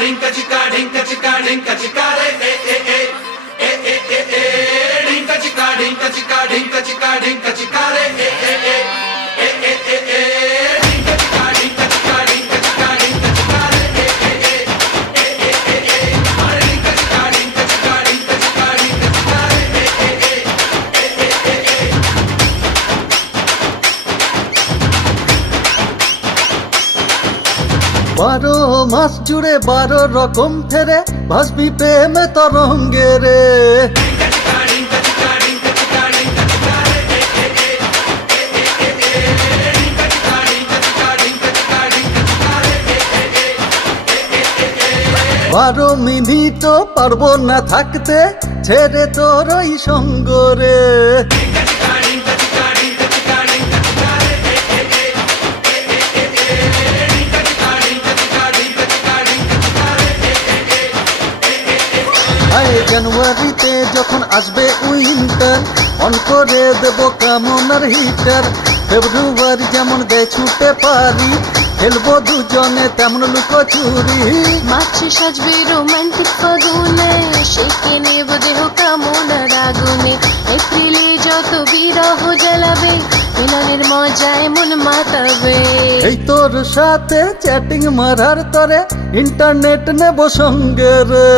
ढिंका चिका ढिंका चिका ढिंका चिका रे ढिंका चिका ढिंका चिका ढिंका चिका ढिंका चिका रे ढिंका चिका ढिंका चिका ढिंका चिका ढिंका चिका रे अरे ढिंका चिका ढिंका चिका ढिंका चिका ढिंका चिका বারো মাস জুড়ে 12 রকম ফেরে ভাসবি প্রেমে তরঙ্গে রে। বারো মিনিটও পারবো না থাকতে ছেড়ে তোর ওই সঙ্গ রে। জানুয়ারিতে যখন আসবে উইন্টার অন করে দেব কামনার হিটার। ফেব্রুয়ারি যেমন দেয় ছুটে পারি খেলবো দুজনে তেমন লুকোচুরি। মাছে সাজবে রোমান্টিক ফাগুনে সেকে নেব দেহ কামনার আগুনে। এপ্রিলে যত বিরহ জ্বালাবে মিলনের মজায় মন মাতাবে। এই তোর সাথে চ্যাটিং মারার তরে ইন্টারনেট নেব সঙ্গে রে।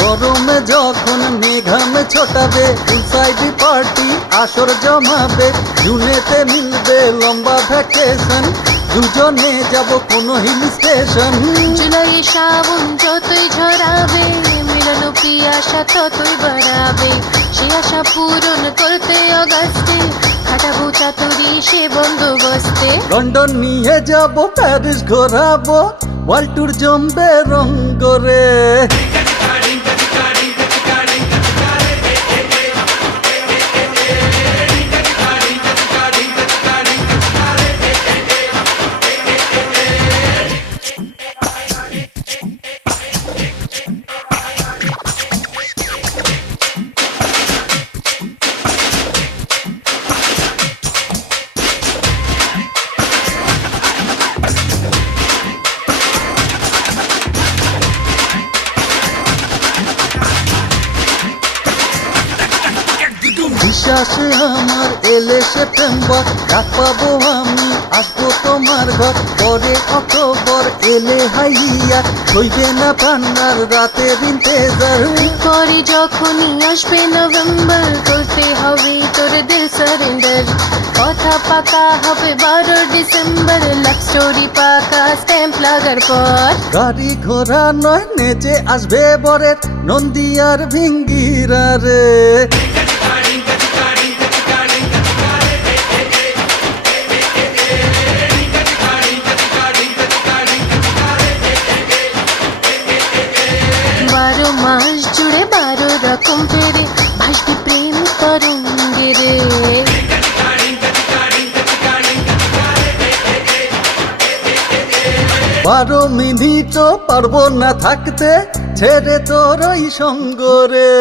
গরমে যখন মেঘামে ছোটাবে ইনসাইড পার্টি আসর জমাবে। জুনেতে মিলবে লম্বা ভ্যাকেশন দুজনে যাব কোনো হিল স্টেশন। জুলাই শ্রাবণ যতই ঝরাবে মিলন পিয়াসা ততই বাড়াবে। সে আশা পূরণ করতে অগাস্টে খাটাবো চাতুরি সে বন্দোবস্তে। লন্ডন নিয়ে যাব প্যারিস ঘোরাবো ওয়ার্ল্ড ট্যুর জমবে রঙ্গ রে। বিশ্বাসে আমার এলে সেপ্টেম্বর ডাক পাবো আমি আসবো তোমার ঘর। পরে অক্টোবর এলে হাইয়া হইবে না ঠান্ডার রাতের ইন্তেজার। পরে যখনই আসবে নভেম্বর করতে হবে তোর দিল সারেন্ডার। কথা পাকা হবে 12 ডিসেম্বর লাভ স্টোরি পাকা স্ট্যাম্প লাগার পর। গাড়ি ঘোড়া নয় নেচে আসবে বরের নন্দিয়ার ভিঙ্গিরা রে। বারো মাস জুড়ে 12 রকম ফেরে ভাসবি প্রেম তরঙ্গে রে। বারো মিনিটও পারবো না থাকতে ছেড়ে তোর ওই সঙ্গ রে।